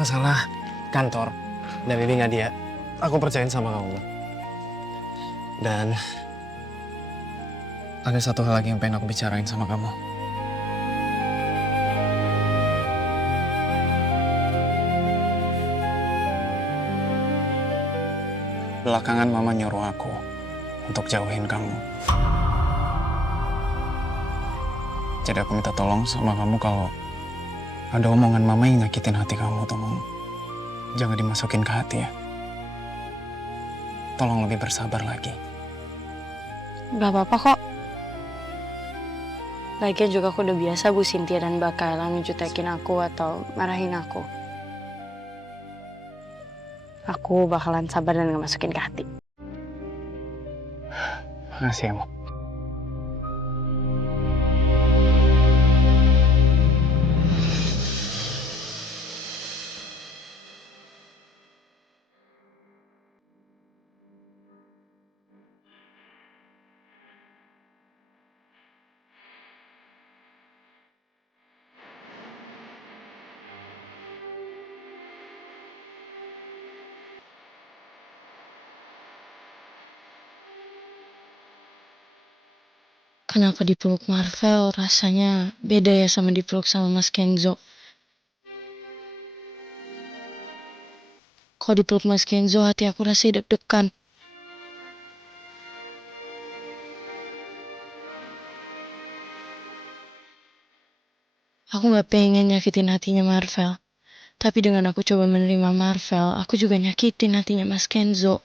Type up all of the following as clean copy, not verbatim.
masalah kantor dan ini Nadia, aku percayain sama kamu. Dan ada satu hal lagi yang pengen aku bicarain sama kamu. Belakangan Mama nyuruh aku untuk jauhin kamu. Jadi aku minta tolong sama kamu kalau ada omongan Mama yang nyakitin hati kamu, tolong jangan dimasukin ke hati ya. Tolong lebih bersabar lagi. Gak apa-apa kok. Lagian juga aku udah biasa Bu Cynthia dan Mbak Kayla ngejutekin aku atau marahin aku. Aku bakalan sabar dan gak masukin ke hati. Makasih ya, Mo. Kenapa dipeluk Marvel rasanya beda ya sama dipeluk sama Mas Kenzo. Kalau dipeluk Mas Kenzo hati aku rasanya deg-degan. Aku gak pengen nyakitin hatinya Marvel. Tapi dengan aku coba menerima Marvel, aku juga nyakitin hatinya Mas Kenzo.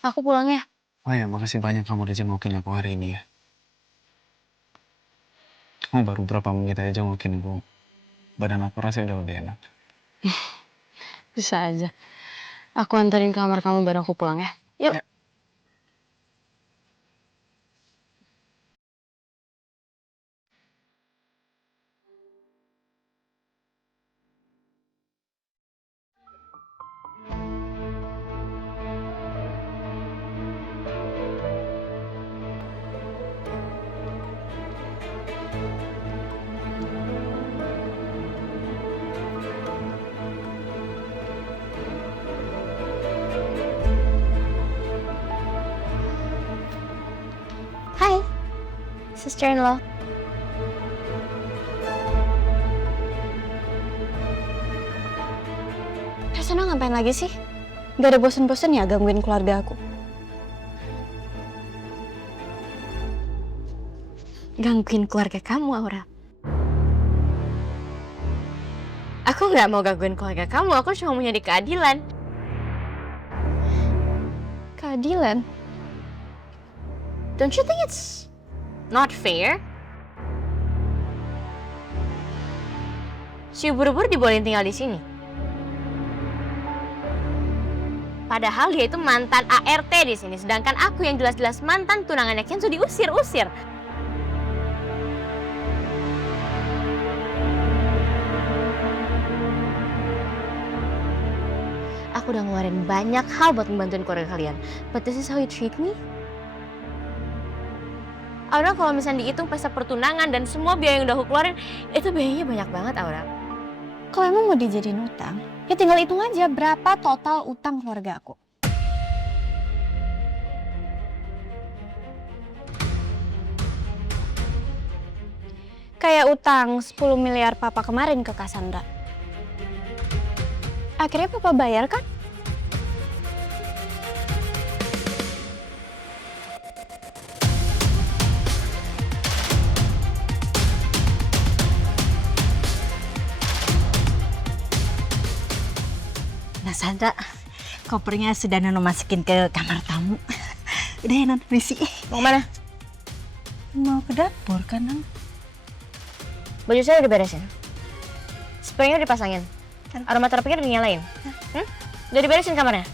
Aku pulang ya. Oh ya, makasih banyak kamu udah jengukin aku hari ini ya. Kamu baru berapa menit aja jengukin aku. Badan aku rasanya udah lebih enak. Bisa aja. Aku anterin kamar kamu baru aku pulang ya. Yuk. Ya. Hai, sister-in-law. Sana ngapain lagi sih? Gak ada bosen-bosen ya gangguin keluarga aku? Gangguin keluarga kamu, Aura? Aku nggak mau gangguin keluarga kamu, aku cuma mau nyari keadilan. Keadilan? Don't you think it's not fair? Si ubur-ubur dibolehin tinggal di sini. Padahal dia itu mantan ART di sini, sedangkan aku yang jelas-jelas mantan tunangannya Kenzo diusir-usir. Aku udah ngeluarin banyak hal buat membantuin keluarga kalian. But this is how you treat me? Aura, kalau misalnya dihitung pesta pertunangan dan semua biaya yang udah aku keluarin, itu biayanya banyak banget, Aura. Kalau emang mau dijadiin utang, ya tinggal hitung aja berapa total utang keluarga aku. Kayak utang 10 miliar papa kemarin ke Cassandra. Akhirnya papa bayar kan? Nah Sandra, kopernya sudah Nono masukin ke kamar tamu. Udah ya Non, misi. Mau kemana? Mau ke dapur kan Non? Baju saya udah beresin. Spraynya udah dipasangin. Aromaterapinya udah dinyalain. Udah diberesin kamarnya?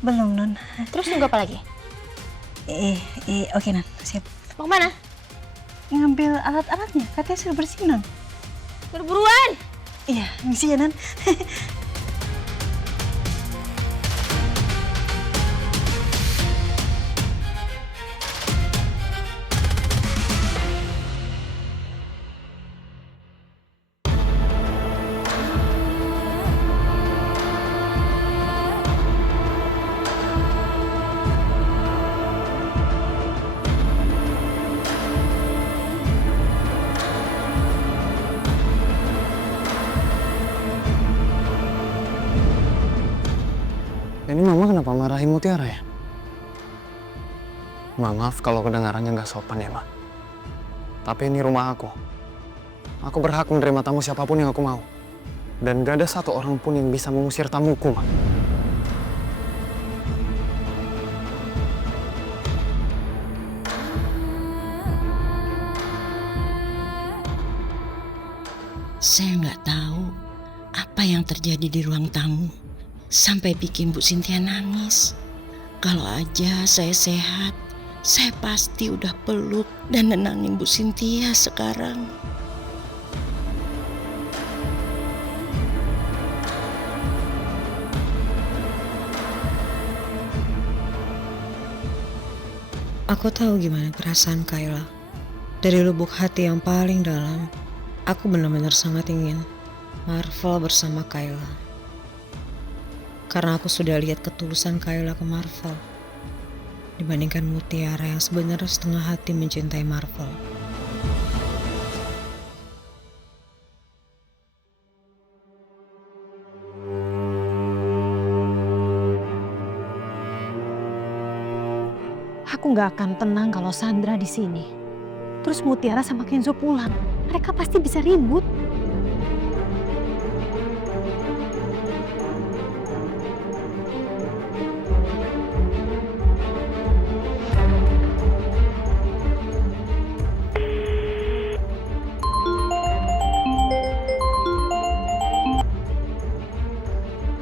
Belum Non. Terus nunggu apa lagi? Oke Non, siap. Mau kemana? Ngambil alat-alatnya, katanya sudah bersih Non. Buruan! Iya, misi ya Non. Ini mama kenapa marahin Mutiara ya? Ma, maaf kalau kedengarannya nggak sopan ya, Ma. Tapi ini rumah aku. Aku berhak menerima tamu siapapun yang aku mau. Dan gak ada satu orang pun yang bisa mengusir tamuku, Ma. Saya nggak tahu apa yang terjadi di ruang tamu sampai bikin Bu Cynthia nangis. Kalau aja saya sehat, saya pasti udah peluk dan nenangin Bu Cynthia sekarang. Aku tahu gimana perasaan Kayla. Dari lubuk hati yang paling dalam, aku benar-benar sangat ingin Marvel bersama Kayla. Karena aku sudah lihat ketulusan Kayla ke Marvel dibandingkan Mutiara yang sebenarnya setengah hati mencintai Marvel. Aku nggak akan tenang kalau Sandra di sini. Terus Mutiara sama Kenzo pulang. Mereka pasti bisa ribut.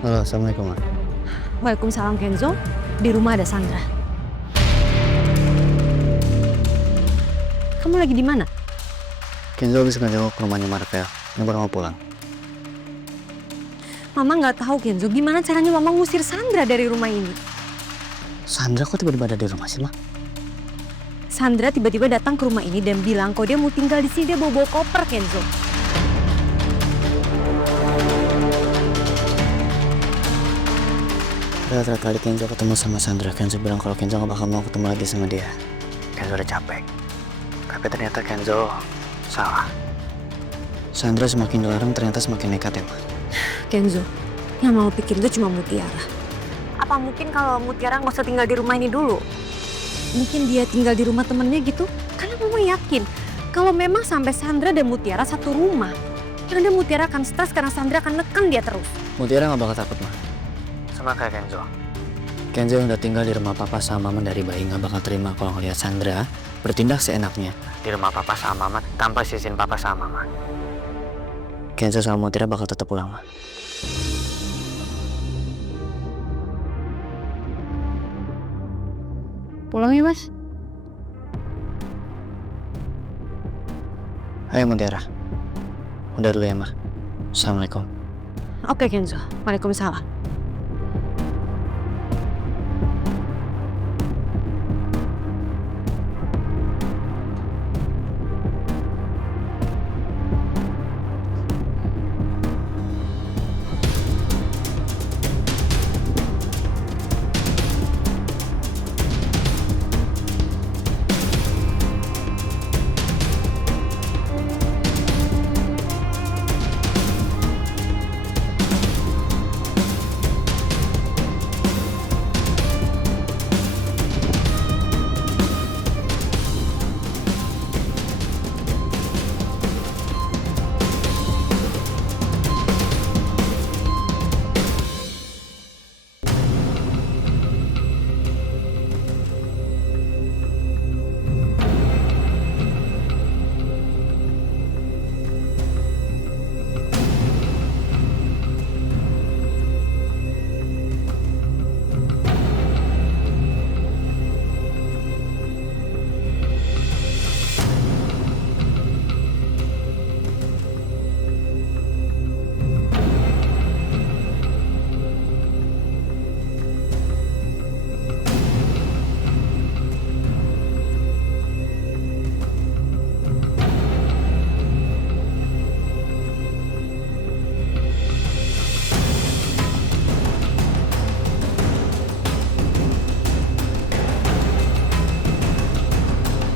Halo, Assalamualaikum, Ma. Waalaikumsalam Kenzo. Di rumah ada Sandra. Kamu lagi di mana? Kenzo habis ngejenguk ke rumahnya Marvel. Ini baru mau pulang. Mama nggak tahu Kenzo. Gimana caranya Mama ngusir Sandra dari rumah ini? Sandra kok tiba-tiba ada di rumah sih, Ma? Sandra tiba-tiba datang ke rumah ini dan bilang kalau dia mau tinggal di sini. Dia bawa koper Kenzo. Terakhir kali Kenzo ketemu sama Sandra, Kenzo bilang kalau Kenzo gak bakal mau ketemu lagi sama dia. Kenzo udah capek. Tapi ternyata Kenzo salah. Sandra semakin dilarang ternyata semakin nekat ya, Ma. Kenzo, yang mau pikir itu cuma Mutiara. Apa mungkin kalau Mutiara nggak usah tinggal di rumah ini dulu? Mungkin dia tinggal di rumah temennya gitu? Karena Mama yakin kalau memang sampai Sandra dan Mutiara satu rumah, yang ada Mutiara akan stres karena Sandra akan neken dia terus. Mutiara gak bakal takut, Ma. Sama kayak Kenzo. Kenzo yang udah tinggal di rumah papa sama mama dari bayi gak bakal terima kalau ngeliat Sandra bertindak seenaknya di rumah papa sama mama tanpa izin papa sama mama. Kenzo sama Mutiara bakal tetap pulang, Ma. Pulang ya, Mas. Ayo Mutiara. Udah dulu ya, Ma. Assalamualaikum. Oke Kenzo, Waalaikumsalam.